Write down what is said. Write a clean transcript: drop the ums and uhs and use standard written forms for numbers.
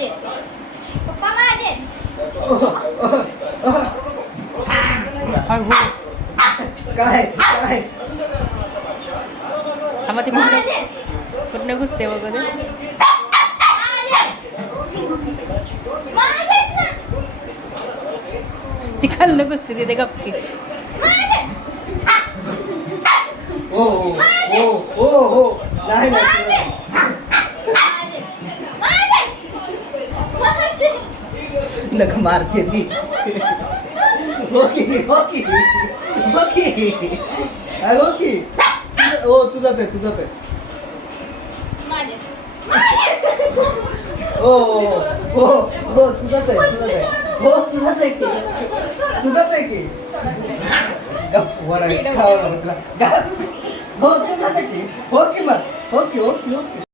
माझे पप्पा माझे काय काय थांबा ती कुठनं घुसते वगैरे ती खाल्लं घुसते तिथे गप्पी हो हो हो हो नाही नाही नख मारते ती ओके ओके ओके ओके हो तुझा ते हो हो हो तुझा ते हो तुझा ते की गप वडायचं खावं लागलं हो तुझा ते की ओके मग ओके ओके ओके